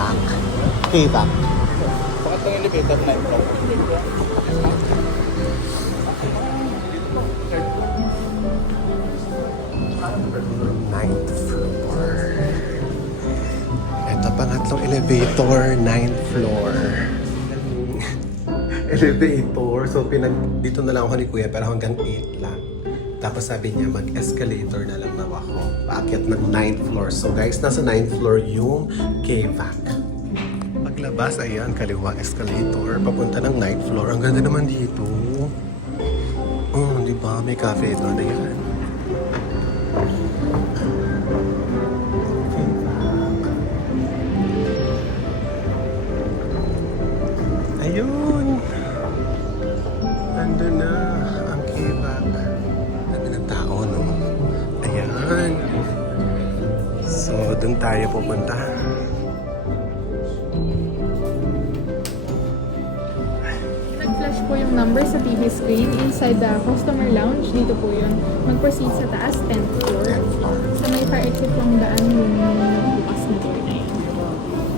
K-Vac. K-Vac. Bakit ang elevator na ito? Ninth floor. Ito pangatlong elevator, 9th floor. Elevator. So dito na lang ako ni Kuya pero hanggang 8 lang. Tapos sabi niya mag-escalator na lang daw ako. Paakyat ng 9th floor. So guys, nasa 9th floor yung K-Vac. Paglabas, ayan, kaliwa escalator. Papunta ng 9th floor. Ang ganda naman dito. Oh, di ba? May cafe doon. Ayan. Ayun. Nandun na ang K-Vac. Dami ng tao, no? Ayan. So, dun tayo pupunta. Nag-flash po yung number sa TV screen inside the customer lounge. Dito po yun. Mag-proceed sa taas, 10th floor. 10th floor. Sa may fire exit pong daan yung bukas na door na yun.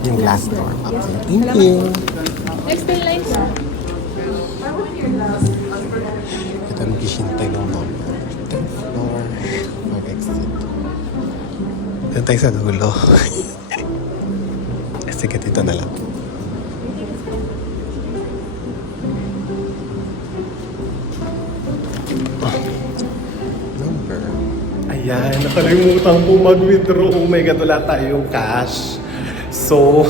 Yung glass door. Yes, Okay. sir. Thank Salamat you. po. Next in line, sir. Ito naghihintay ng number. 10th floor. Mag-exit. Ito tayo sa dulo. Sige, dito na lang. Number. Ayan, nakalimutan po mag-withdraw. Oh my God, wala tayong cash. So,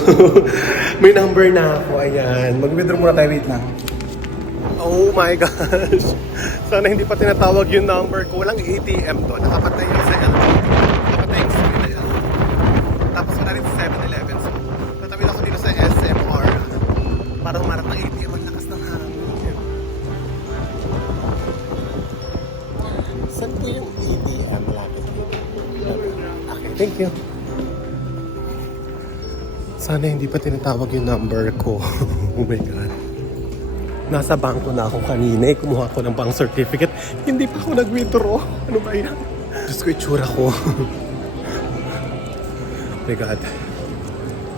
may number na ako. Ayan, mag-withdraw muna tayo. Wait lang. Oh my gosh. Sana hindi pa tinatawag yung number ko. Walang ATM to. Nakapatay yung sa LG. Nakapatay yung screen na LG. Tapos wala rin sa 7-Eleven. So, tatawid ako dito sa SMR. Para humarap ng ATM. Ang lakas ng hangin. Saan po yung ATM? Malapit dito. Okay, thank you. Sana hindi pa tinatawag yung number ko. Oh my God. Nasa bangko na ako kanina eh. Kumuha ko ng bank certificate. Hindi pa ako nag-withdraw. Ano ba yan? Diyos ko, itsura ko. Oh my God.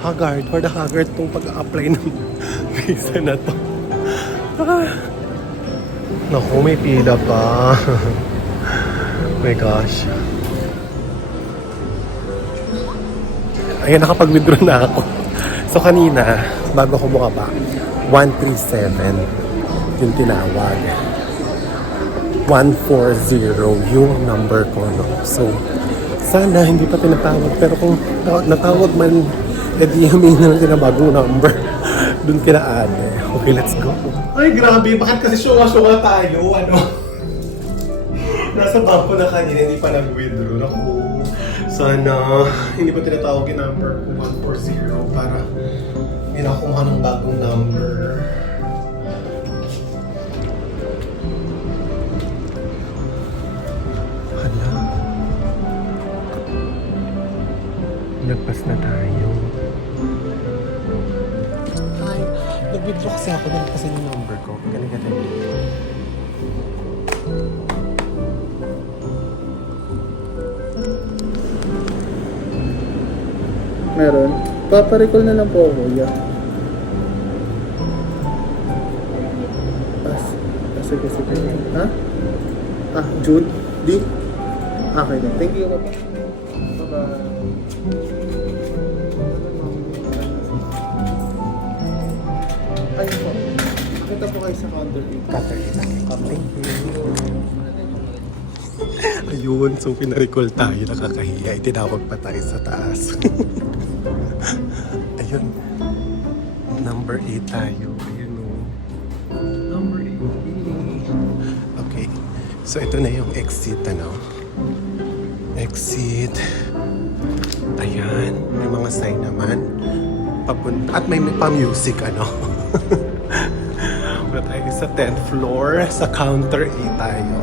Haggard. For the Haggard itong pag-apply ng visa na to. Ah. Naku, may pila pa. Oh my gosh. Ayan, nakapag-withdraw na ako. So kanina, bago ako bumaba, 137 yung tinawag. 140 yung number ko, no? So, sana hindi pa tinatawag. Pero kung natawag man, edi humingi na lang din ang bagong number. Doon kina Ate. Okay, let's go. Ay, grabe. Bakit kasi syunga-syunga tayo? Ano? Nasa bangko na kanina, hindi pa nag-withdraw. Naku. Sana hindi pa tinatawag yung number ko 140 para hindi na ako kumuha ng bagong number. Hala. Nagpas na tayo. Ay, nag-withdraw kasi ako. Nagpasan yung number ko. Ganun. Meron. Paparecall na lang po ako, kuya. Sige. Ha? June? D? Okay na. Thank you, papa. Bye-bye. Ayun po. Kita po kayo sa counter. Thank you. Ayun, so pinarecall tayo, nakakahiya. Tinawag pa tayo sa taas. Ayun. Number 8 tayo. Ayun o. Number 8. Okay. So ito na yung exit, ano? Exit. Ayan. May mga sign naman. At may pa-music, ano? Wala tayo sa 10th floor. Sa counter 8 tayo.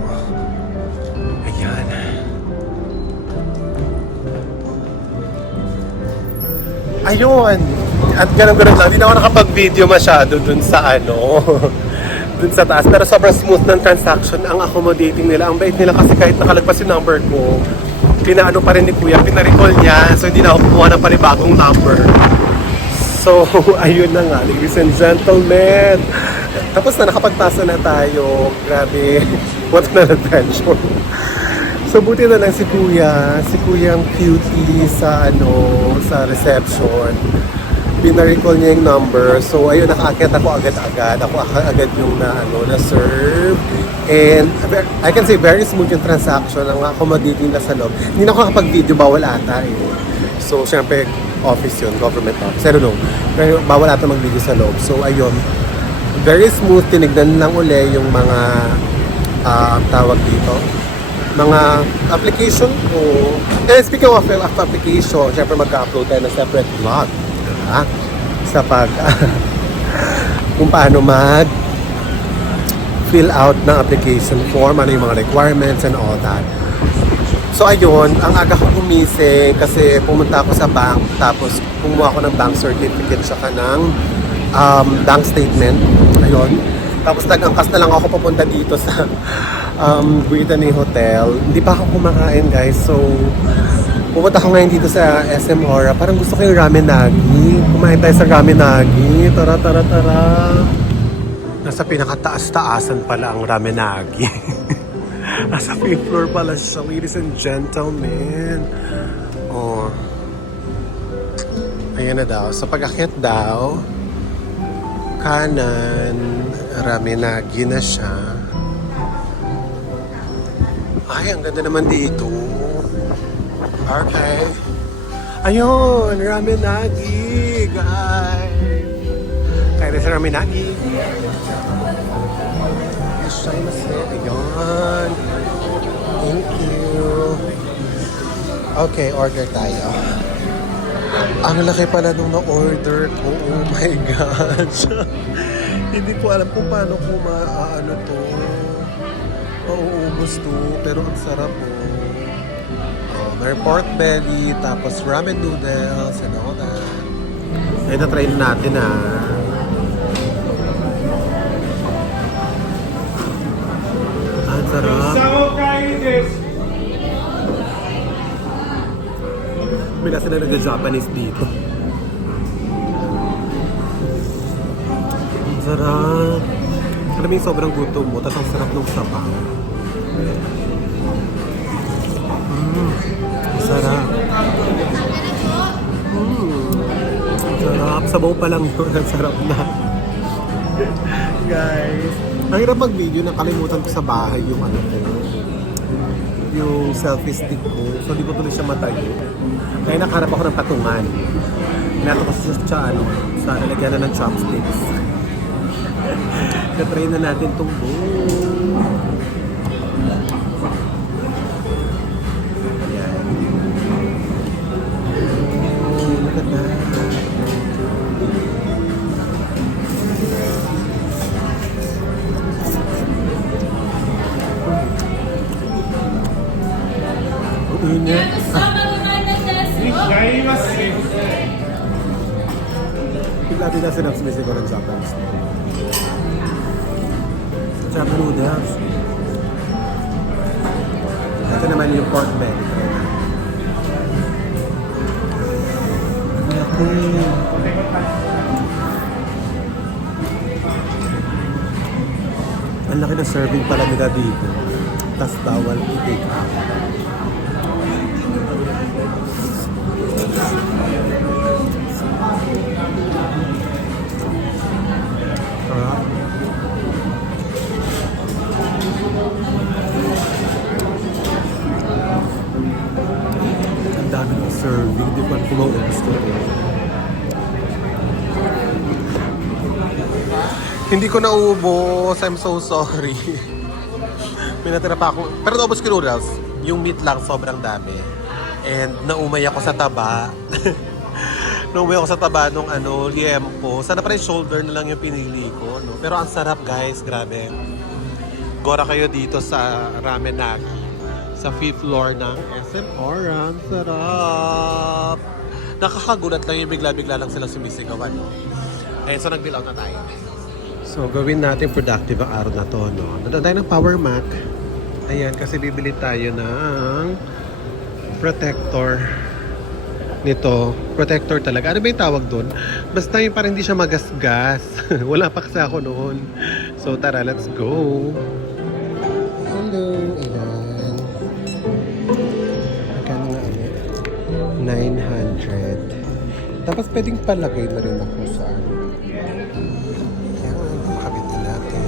Ayan. Ayun! At ganun-ganun lang. Hindi na ako nakapag-video masyado dun sa dun sa taas. Pero sobrang smooth ng transaction. Ang accommodating nila. Ang bait nila kasi kahit nakalagpas yung number ko, pinaano pa rin ni Kuya. Pinarecall niya. So hindi na ako kumuha ng panibagong number. So, ayun na nga, ladies and gentlemen. Tapos na, nakapagpasa na tayo. Grabe, what an adventure. So, buti na lang si Kuyang cutie sa, sa reception. Pina-recall niya yung number. So, ayun, nakaakyat ako agad-agad. Ako agad yung na-serve. And I can say very smooth yung transaction. Ang accommodating na sa loob. Hindi na ako nakapag-video, bawal ata eh. So, syempre, office yun, government office. I don't know. Pero bawal ata mag-video sa loob. So, ayun. Very smooth. Tinignan lang uli yung mga tawag dito. Mga application ko. And speaking of application, syempre mag-upload tayo ng separate vlog. Diba? Sa kung paano fill out ng application form, ano yung mga requirements and all that. So ayun, ang aga ko gumising kasi pumunta ako sa bank tapos kumuha ako ng bank certificate saka ng bank statement. Ayun. Tapos nag-angkas na lang ako papunta dito sa Brittany Hotel. Hindi pa ako kumakain guys, so pupunta ako ngayon dito sa SM Aura. Parang gusto ko yung ramen nagi. Kumain tayo sa ramen nagi. Tara, tara, tara. Nasa pinakataas-taasan pala ang ramen nagi. Nasa 5th floor pala siya, ladies and gentlemen. Oh. Ayan na daw. Sa pag-akyat daw, kanan, ramen nagi na siya. Ay, ang ganda naman dito. Okay. Ayun, ramen nagi, guys. Kaya na sa ramen nagi. Ayun. Thank you. Okay, order tayo. Ang laki pala nung na-order ko. Oh my gosh. Hindi ko alam kung paano ko maaano to. Mauubos to. Pero ang sarap po. May pork belly, tapos ramen noodles, and all that. Ay, na-try natin Ang sarap. Bila sila nag-Japanese dito. Ang sarap. Alam mo yung sobrang gutom mo, tapos ang sarap ng sabaw. Sarap. Sarap. Sabaw pa lang yun. Ang sarap na. Guys. Ang hirap mag-video. Nakalimutan ko sa bahay yung yung selfie stick ko. So, di ko tuloy siya matayo. Kaya nakaharap ako ng patungan. Pinato ko sa lalagyan na ng chopsticks. Katry na natin itong boom. Lagi na sinapsimisi ko ng Japanese. Japan noodles. Ito naman yung pork belly. Ang laki ng serving pala nila dito. Tas bawal i-take out. Ang dami ng serving. Di pa ko maubos ko. Hindi ko naubos. I'm so sorry. May natira pa ako. Pero naubos ko noodles. Yung meat lang sobrang dami. And naumay ako sa taba. Naumay ako sa taba nung liempo. Sana pa rin shoulder na lang yung pinili ko. No? Pero ang sarap guys. Grabe. Gora kayo dito sa Ramen Nagi. Sa 5th floor ng SM Aura. Ang sarap. Nakakagulat lang yung bigla-bigla lang silang sumisigawan. No? Ayun, so nag-bill out na tayo. So, gawin natin productive ang araw na to, no? Nandun tayo ng Power Mac. Ayan, kasi bibili tayo ng protector. nito. Protector talaga. Ano ba yung tawag doon? Basta yung parang hindi siya magasgas. Wala pa kasi ako noon. So tara, let's go. Hello. Ayan. Magkano nga ulit? 900. Tapos pwedeng palagay na rin ako sa ano. Ayan, makabit na natin.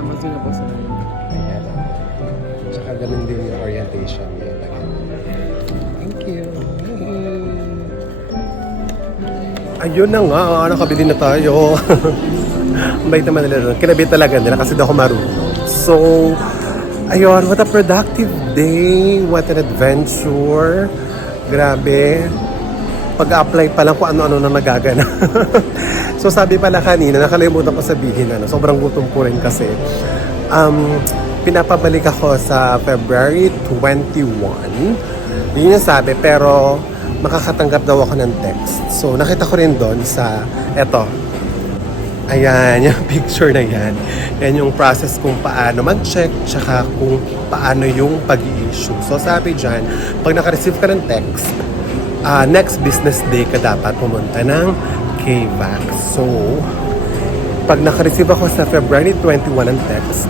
Mas yun na po sa Ayan. Tsaka ganun din yung orientation niya. Thank you. Ayun na nga, nakabili na tayo. Bait naman nila doon. Kinabit talaga nila kasi daw ako marunong. So, ayun, what a productive day. What an adventure. Grabe. Pag-apply pa lang kung ano-ano na nagagana. So, sabi pala kanina, nakalimutan ko sabihin, sobrang gutom ko rin kasi. Pinapabalik ako sa February 21. Yun yung sabi, pero makakatanggap daw ako ng text. So, nakita ko rin doon sa, eto. Ayan, yung picture na yan. Yan yung process kung paano mag-check, tsaka kung paano yung pag-i-issue. So, sabi dyan, pag naka-receive ka ng text, next business day ka dapat pumunta ng KVAX. So, pag naka-receive ako sa February 21 ng text,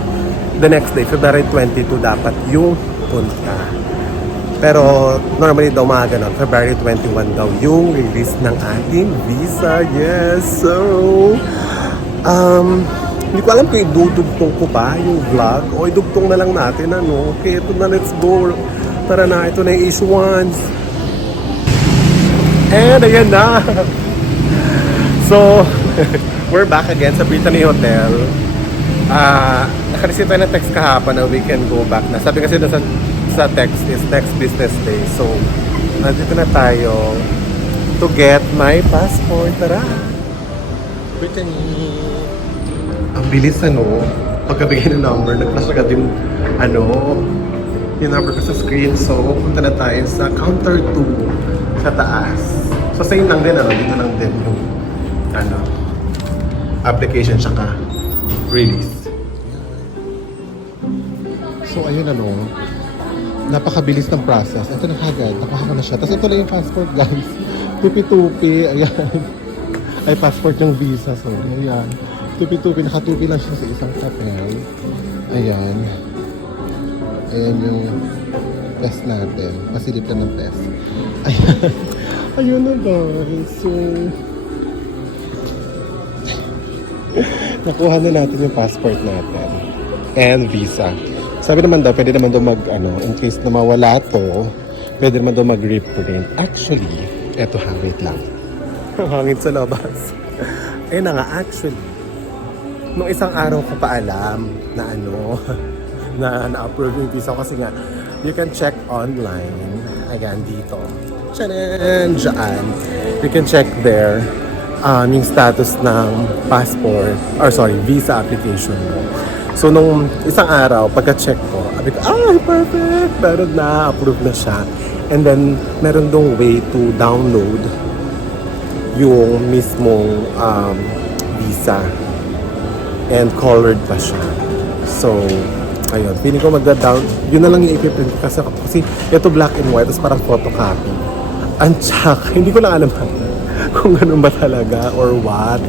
the next day, February 22 dapat yung punta. Pero normally daw mga ganon, February 21 daw yung release ng ating visa. Yes! So, hindi ko alam kung idudugtong ko ba yung vlog o idugtong na lang natin, ano. Okay, ito na, let's go. Tara na, ito na yung issuance. And ayan na. So, we're back again sa Brittany Hotel. Naka-receive tayo ng text kahapon na we can go back na. Sabi kasi sa text is next business day. So, nandito na tayo to get my passport. Tara! Brittany! Ang bilis, ano? Pagkabigay ng number, nag-flash agad yung, yung number ko sa screen. So, punta na tayo sa counter 2 sa taas. So, same lang din, dito lang din yung, application tsaka release. So, ayun, napakabilis ng process. Ito na kagad, nakuha ko na siya. Tapos ito na yung passport, guys. Tupi-tupi, ayan. Ay, passport yung visa, sorry. Ayan. Tupi-tupi, nakatupi lang siya sa isang papel. Ayan. Ayan yung test natin. Pasilip na ng test. Ayan. Ayun na, guys. So, nakuha na natin yung passport natin. And visa. Sabi naman daw, pwede naman daw in case na mawala to, pwede naman daw mag-reprint. Actually, eto ha, wait lang. Ang hangin sa labas. Ayun na nga, actually, nung isang araw ko pa alam na na-approve yung visa ko kasi nga, you can check online. Ayan, dito. Tchanan! Diyan. You can check there yung status ng passport, visa application mo. So, nung isang araw, pagka-check ko, sabi ko, perfect! Meron na, approve na siya. And then, meron dong way to download yung mismong visa. And colored pa siya. So, ayun. Feeling ko magda-down. Yun na lang yung ipiprint kasi ito black and white, tapos parang photocopy. Ang tsaka, hindi ko lang alam kung ganun ba talaga or what.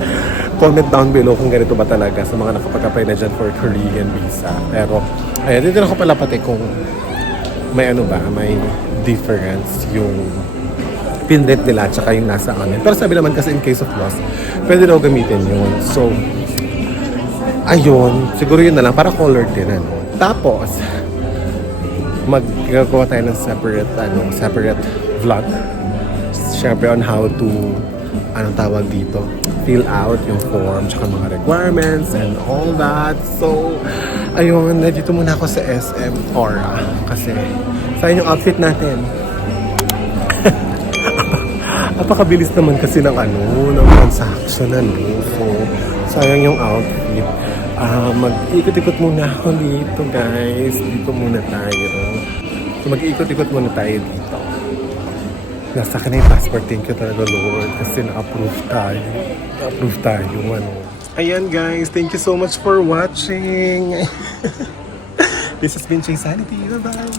Comment down below kung ganito ba talaga sa mga nakapag-apply na dyan for Korean visa. Pero, ayun, dito na ako pala pati kung may may difference yung pinrint nila at saka yung nasa online. Pero sabi naman kasi in case of loss, pwede daw gamitin yun. So, ayun, siguro yun na lang, para colored din, Tapos, magagawa tayo ng separate vlog. Siyempre on how to, tawag dito, fill out yung form, tsaka mga requirements and all that. So, ayun, dito muna ako sa SM Aura kasi sayang yung outfit natin. Napakabilis naman kasi ng ng transaction, So, sayang yung outfit. Mag-ikot-ikot muna ako dito, guys. Dito muna tayo. So, mag-ikot-ikot muna tayo dito. Nasa akin na yung passport. Thank you talaga, Lord. Kasi na-approve tayo. Na-approve tayo, ano. Ayan, guys. Thank you so much for watching. This has been Chase Sanity. Bye-bye.